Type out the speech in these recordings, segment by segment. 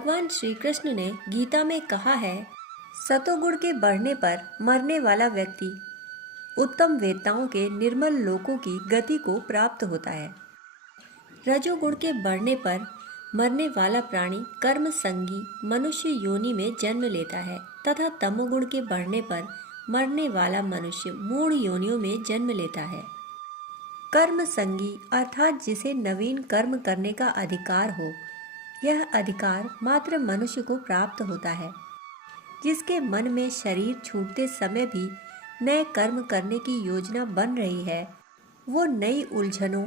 भगवान श्री कृष्ण ने गीता में कहा है, सतोगुण के बढ़ने पर मरने वाला व्यक्ति उत्तम वेत्ताओं के निर्मल लोकों की गति को प्राप्त होता है। रजोगुण के बढ़ने पर मरने वाला प्राणी कर्म संगी मनुष्य योनि में जन्म लेता है तथा तमोगुण के बढ़ने पर मरने वाला मनुष्य मूढ़ योनियों में जन्म लेता है। कर्म संगी अर्थात जिसे नवीन कर्म करने का अधिकार हो, यह अधिकार मात्र मनुष्य को प्राप्त होता है। जिसके मन में शरीर छूटते समय भी नए कर्म करने की योजना बन रही है, वो नई उलझनों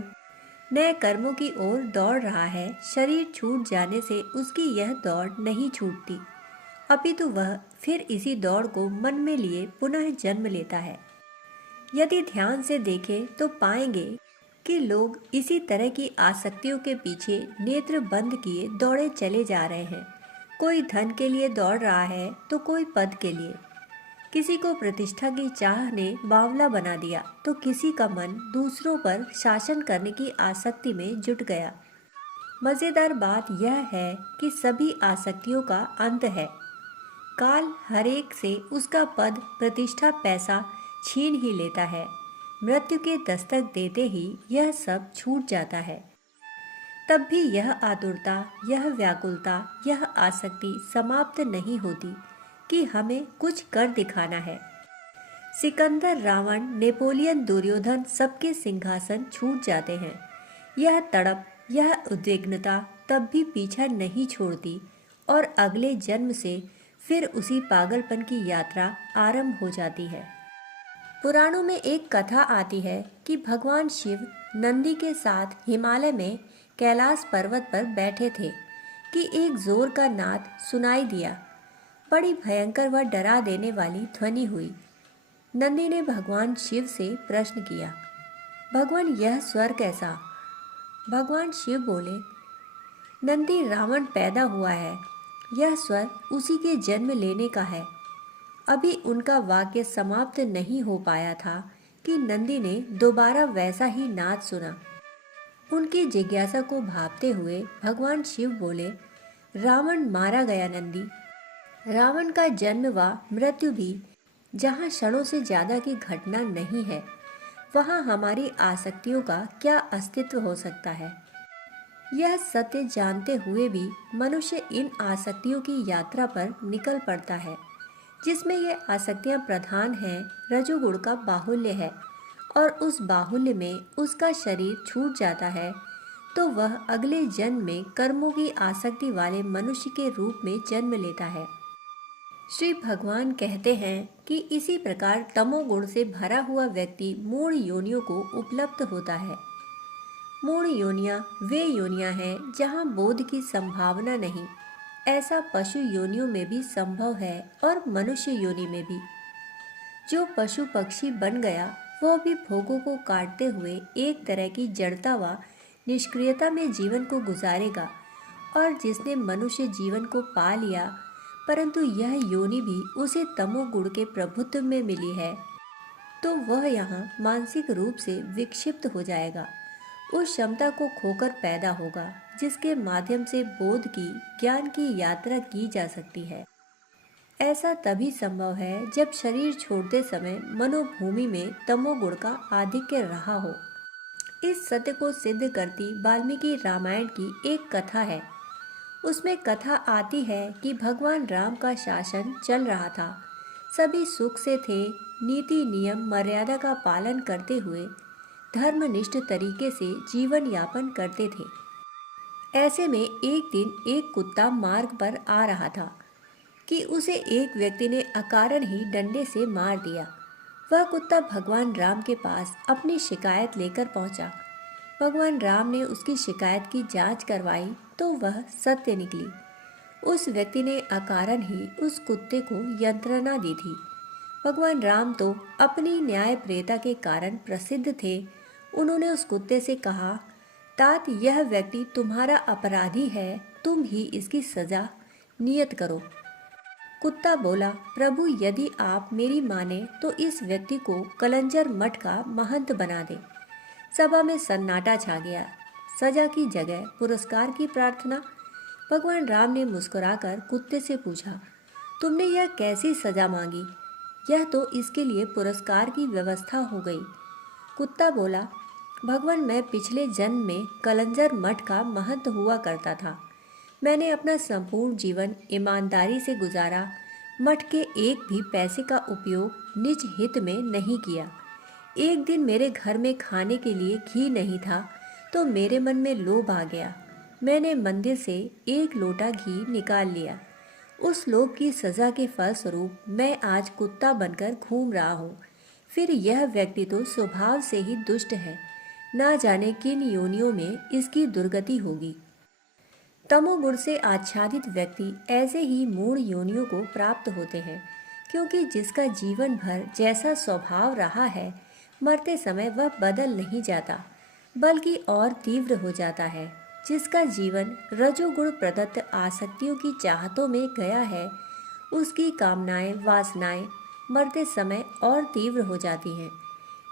नए कर्मों की ओर दौड़ रहा है। शरीर छूट जाने से उसकी यह दौड़ नहीं छूटती, अपितु वह फिर इसी दौड़ को मन में लिए पुनः जन्म लेता है। यदि ध्यान से देखें तो पाएंगे कि लोग इसी तरह की आसक्तियों के पीछे नेत्र बंद किए दौड़े चले जा रहे हैं। कोई धन के लिए दौड़ रहा है तो कोई पद के लिए। किसी को प्रतिष्ठा की चाह ने बावला बना दिया तो किसी का मन दूसरों पर शासन करने की आसक्ति में जुट गया। मजेदार बात यह है कि सभी आसक्तियों का अंत है। काल हरेक से उसका पद, प्रतिष्ठा, पैसा छीन ही लेता है। मृत्यु के दस्तक देते ही यह सब छूट जाता है। तब भी यह आतुरता, यह व्याकुलता, यह आसक्ति समाप्त नहीं होती कि हमें कुछ कर दिखाना है। सिकंदर, रावण, नेपोलियन, दुर्योधन सबके सिंहासन छूट जाते हैं। यह तड़प, यह उद्विग्नता तब भी पीछा नहीं छोड़ती और अगले जन्म से फिर उसी पागलपन की यात्रा आरंभ हो जाती है। पुराणों में एक कथा आती है कि भगवान शिव नंदी के साथ हिमालय में कैलाश पर्वत पर बैठे थे कि एक जोर का नाद सुनाई दिया। बड़ी भयंकर व डरा देने वाली ध्वनि हुई। नंदी ने भगवान शिव से प्रश्न किया, भगवान यह स्वर कैसा? भगवान शिव बोले, नंदी, रावण पैदा हुआ है, यह स्वर उसी के जन्म लेने का है। अभी उनका वाक्य समाप्त नहीं हो पाया था कि नंदी ने दोबारा वैसा ही नाद सुना। उनकी जिज्ञासा को भांपते हुए भगवान शिव बोले, रावण मारा गया नंदी। रावण का जन्म व मृत्यु भी जहाँ क्षणों से ज्यादा की घटना नहीं है, वहाँ हमारी आसक्तियों का क्या अस्तित्व हो सकता है? यह सत्य जानते हुए भी मनुष्य इन आसक्तियों की यात्रा पर निकल पड़ता है, जिसमें ये आसक्तियाँ प्रधान हैं। रजोगुण का बाहुल्य है और उस बाहुल्य में उसका शरीर छूट जाता है तो वह अगले जन्म में कर्मों की आसक्ति वाले मनुष्य के रूप में जन्म लेता है। श्री भगवान कहते हैं कि इसी प्रकार तमोगुण से भरा हुआ व्यक्ति मूढ़ योनियों को उपलब्ध होता है। मूढ़ योनियाँ वे योनियाँ हैं जहाँ बोध की संभावना नहीं। ऐसा पशु योनियों में भी संभव है और मनुष्य योनि में भी। जो पशु पक्षी बन गया वह भी भोगों को काटते हुए एक तरह की जड़ता व निष्क्रियता में जीवन को गुजारेगा। और जिसने मनुष्य जीवन को पा लिया परंतु यह योनि भी उसे तमोगुण के प्रभुत्व में मिली है, तो वह यहाँ मानसिक रूप से विक्षिप्त हो जाएगा। उस क्षमता को खोकर पैदा होगा जिसके माध्यम से बोध की, ज्ञान की यात्रा की जा सकती है। ऐसा तभी संभव है जब शरीर छोड़ते समय मनोभूमि में तमोगुण का आधिक्य रहा हो। इस सत्य को सिद्ध करती वाल्मीकि रामायण की एक कथा है। उसमें कथा आती है कि भगवान राम का शासन चल रहा था। सभी सुख से थे, नीति नियम मर्यादा का पालन करते हुए धर्मनिष्ठ तरीके से जीवन यापन करते थे। ऐसे में एक दिन एक कुत्ता मार्ग पर आ रहा था कि उसे एक व्यक्ति ने अकारण ही डंडे से मार दिया। वह कुत्ता भगवान राम के पास अपनी शिकायत लेकर पहुंचा। भगवान राम ने उसकी शिकायत की जांच करवाई तो वह सत्य निकली। उस व्यक्ति ने अकारण ही उस कुत्ते को यंत्रणा दी थी। भगवान राम तो अपनी न्यायप्रियता के कारण प्रसिद्ध थे। उन्होंने उस कुत्ते से कहा, तात, यह व्यक्ति तुम्हारा अपराधी है, तुम ही इसकी सजा नियत करो। कुत्ता बोला, प्रभु, यदि आप मेरी माने तो इस व्यक्ति को कलंजर मठ का महंत बना दे। सभा में सन्नाटा छा गया। सजा की जगह पुरस्कार की प्रार्थना। भगवान राम ने मुस्कुराकर कुत्ते से पूछा, तुमने यह कैसी सजा मांगी? यह तो इसके लिए पुरस्कार की व्यवस्था हो गई। कुत्ता बोला, भगवान, मैं पिछले जन्म में कलंजर मठ का महंत हुआ करता था। मैंने अपना संपूर्ण जीवन ईमानदारी से गुजारा। मठ के एक भी पैसे का उपयोग निज हित में नहीं किया। एक दिन मेरे घर में खाने के लिए घी नहीं था तो मेरे मन में लोभ आ गया। मैंने मंदिर से एक लोटा घी निकाल लिया। उस लोभ की सजा के फलस्वरूप मैं आज कुत्ता बनकर घूम रहा हूँ। फिर यह व्यक्ति तो स्वभाव से ही दुष्ट है, ना जाने किन योनियों में इसकी दुर्गति होगी। तमोगुण से आच्छादित व्यक्ति ऐसे ही मूढ़ योनियों को प्राप्त होते हैं, क्योंकि जिसका जीवन भर जैसा स्वभाव रहा है, मरते समय वह बदल नहीं जाता, बल्कि और तीव्र हो जाता है। जिसका जीवन रजोगुण प्रदत्त आसक्तियों की चाहतों में गया है, उसकी कामनाएं, वासनाएं मरते समय और तीव्र हो जाती हैं।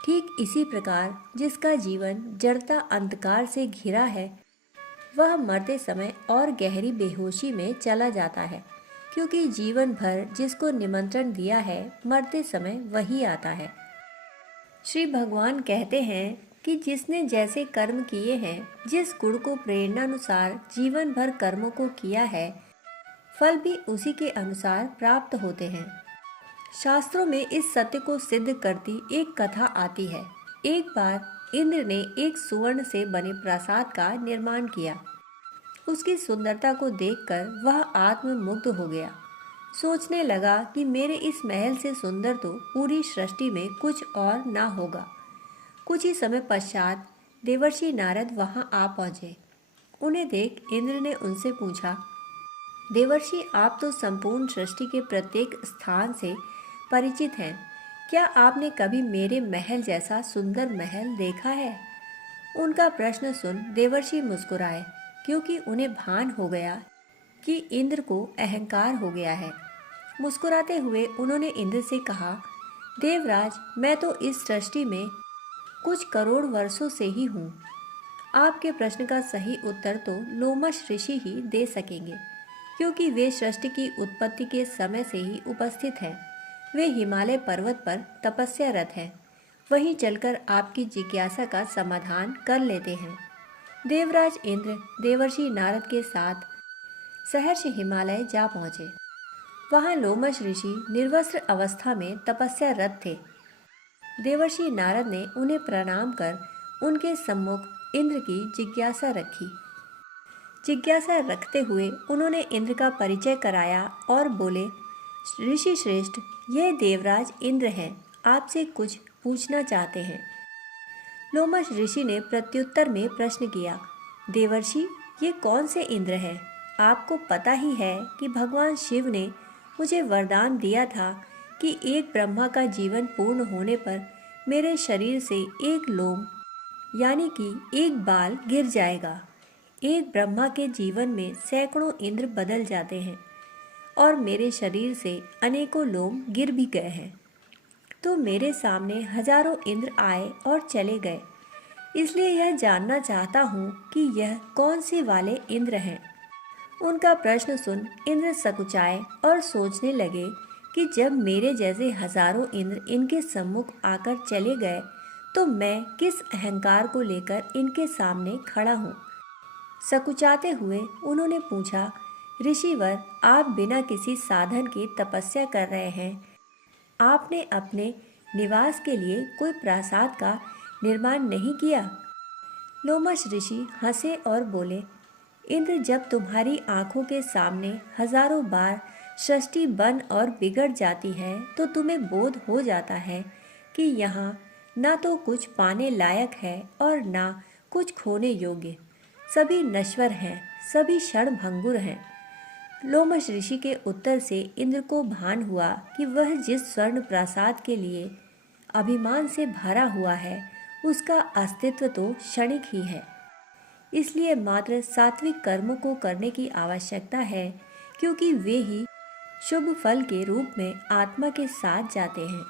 ठीक इसी प्रकार जिसका जीवन जड़ता अंधकार से घिरा है, वह मरते समय और गहरी बेहोशी में चला जाता है, क्योंकि जीवन भर जिसको निमंत्रण दिया है, मरते समय वही आता है। श्री भगवान कहते हैं कि जिसने जैसे कर्म किए हैं, जिस गुण को प्रेरणानुसार जीवन भर कर्मों को किया है, फल भी उसी के अनुसार प्राप्त होते हैं। शास्त्रों में इस सत्य को सिद्ध करती एक कथा आती है। एक बार इंद्र ने एक सुवर्ण से बने प्रासाद का निर्माण किया। उसकी सुंदरता को देखकर वह आत्ममुग्ध हो गया। सोचने लगा कि मेरे इस महल से सुंदर तो पूरी सृष्टि में कुछ और ना होगा। कुछ ही समय पश्चात देवर्षि नारद वहां आ पहुंचे। उन्हें देख इंद्र ने उनसे पूछा, देवर्षि, आप तो संपूर्ण सृष्टि के प्रत्येक स्थान से परिचित हैं। क्या आपने कभी मेरे महल जैसा सुंदर महल देखा है? उनका प्रश्न सुन देवर्षि मुस्कुराए, क्योंकि उन्हें भान हो गया कि इंद्र को अहंकार हो गया है। मुस्कुराते हुए उन्होंने इंद्र से कहा, देवराज, मैं तो इस सृष्टि में कुछ करोड़ वर्षों से ही हूँ। आपके प्रश्न का सही उत्तर तो लोमश ऋषि ही दे सकेंगे, क्योंकि वे सृष्टि की उत्पत्ति के समय से ही उपस्थित हैं। वे हिमालय पर्वत पर तपस्यारत हैं। वहीं चलकर आपकी जिज्ञासा का समाधान कर लेते हैं। देवराज इंद्र देवर्षि नारद के साथ सहर्ष हिमालय जा पहुँचे। वहाँ लोमश ऋषि निर्वस्त्र अवस्था में तपस्यारत थे। देवर्षि नारद ने उन्हें प्रणाम कर उनके सम्मुख इंद्र की जिज्ञासा रखी। जिज्ञासा रखते हुए उन्होंने इंद्र का परिचय कराया और बोले, ऋषि श्रेष्ठ, ये देवराज इंद्र हैं, आपसे कुछ पूछना चाहते हैं। लोमश ऋषि ने प्रत्युत्तर में प्रश्न किया, देवर्षि, ये कौन से इंद्र हैं? आपको पता ही है कि भगवान शिव ने मुझे वरदान दिया था कि एक ब्रह्मा का जीवन पूर्ण होने पर मेरे शरीर से एक लोम यानी कि एक बाल गिर जाएगा। एक ब्रह्मा के जीवन में सैकड़ों इंद्र बदल जाते हैं और मेरे शरीर से अनेकों लोम गिर भी गए हैं। तो मेरे सामने हजारों इंद्र आए और चले गए। इसलिए यह जानना चाहता हूँ कि यह कौन से वाले इंद्र हैं। उनका प्रश्न सुन इंद्र सकुचाए और सोचने लगे कि जब मेरे जैसे हजारों इंद्र इनके सम्मुख आकर चले गए तो मैं किस अहंकार को लेकर इनके सामने खड़ा हूँ। सकुचाते हुए उन्होंने पूछा, ऋषिवर, आप बिना किसी साधन के तपस्या कर रहे हैं। आपने अपने निवास के लिए कोई प्रासाद का निर्माण नहीं किया? लोमश ऋषि हंसे और बोले, इंद्र, जब तुम्हारी आंखों के सामने हजारों बार सृष्टि बन और बिगड़ जाती है तो तुम्हें बोध हो जाता है कि यहाँ ना तो कुछ पाने लायक है और ना कुछ खोने योग्य। सभी नश्वर हैं, सभी क्षणभंगुर हैं। लोमश ऋषि के उत्तर से इंद्र को भान हुआ कि वह जिस स्वर्ण प्रासाद के लिए अभिमान से भरा हुआ है, उसका अस्तित्व तो क्षणिक ही है। इसलिए मात्र सात्विक कर्मों को करने की आवश्यकता है, क्योंकि वे ही शुभ फल के रूप में आत्मा के साथ जाते हैं।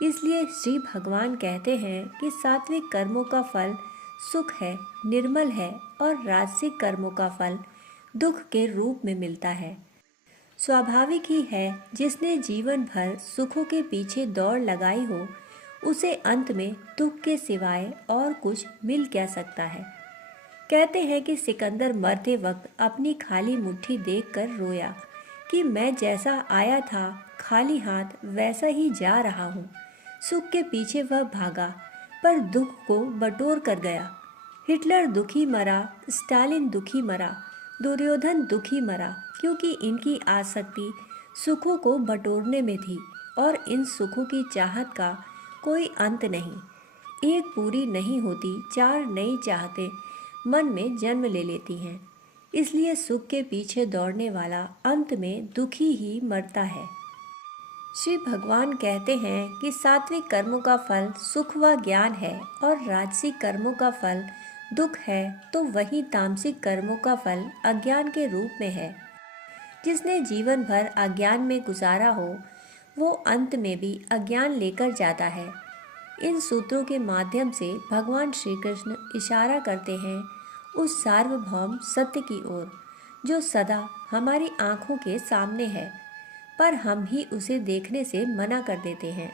इसलिए श्री भगवान कहते हैं कि सात्विक कर्मों का फल सुख है, निर्मल है, और राजसिक कर्मों का फल दुख के रूप में मिलता है। स्वाभाविक ही है, जिसने जीवन भर सुखों के पीछे दौड़ लगाई हो, उसे अंत में दुख के सिवाय और कुछ मिल क्या सकता है। कहते हैं कि सिकंदर मरते वक्त अपनी खाली मुट्ठी देखकर रोया कि मैं जैसा आया था खाली हाथ वैसा ही जा रहा हूँ। सुख के पीछे वह भागा, पर दुख को बटोर कर गया। हिटलर दुखी मरा, स्टालिन दुखी मरा, दुर्योधन दुखी मरा, क्योंकि इनकी आसक्ति सुखों को बटोरने में थी और इन सुखों की चाहत का कोई अंत नहीं। एक पूरी नहीं होती, चार नई चाहते मन में जन्म ले लेती हैं। इसलिए सुख के पीछे दौड़ने वाला अंत में दुखी ही मरता है। श्री भगवान कहते हैं कि सात्विक कर्मों का फल सुख व ज्ञान है और राजसिक कर्मों का फल दुख है, तो वही तामसिक कर्मों का फल अज्ञान के रूप में है। जिसने जीवन भर अज्ञान में गुजारा हो, वो अंत में भी अज्ञान लेकर जाता है। इन सूत्रों के माध्यम से भगवान श्री कृष्ण इशारा करते हैं उस सार्वभौम सत्य की ओर, जो सदा हमारी आंखों के सामने है, पर हम ही उसे देखने से मना कर देते हैं।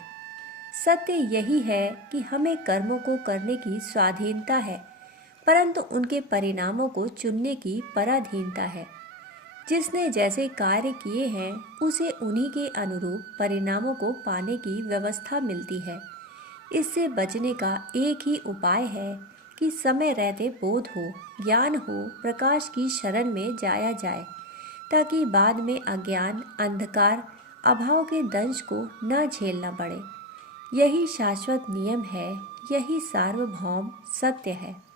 सत्य यही है कि हमें कर्मों को करने की स्वाधीनता है, परंतु उनके परिणामों को चुनने की पराधीनता है। जिसने जैसे कार्य किए हैं, उसे उन्हीं के अनुरूप परिणामों को पाने की व्यवस्था मिलती है। इससे बचने का एक ही उपाय है कि समय रहते बोध हो, ज्ञान हो, प्रकाश की शरण में जाया जाए, ताकि बाद में अज्ञान, अंधकार, अभाव के दंश को न झेलना पड़े। यही शाश्वत नियम है, यही सार्वभौम सत्य है।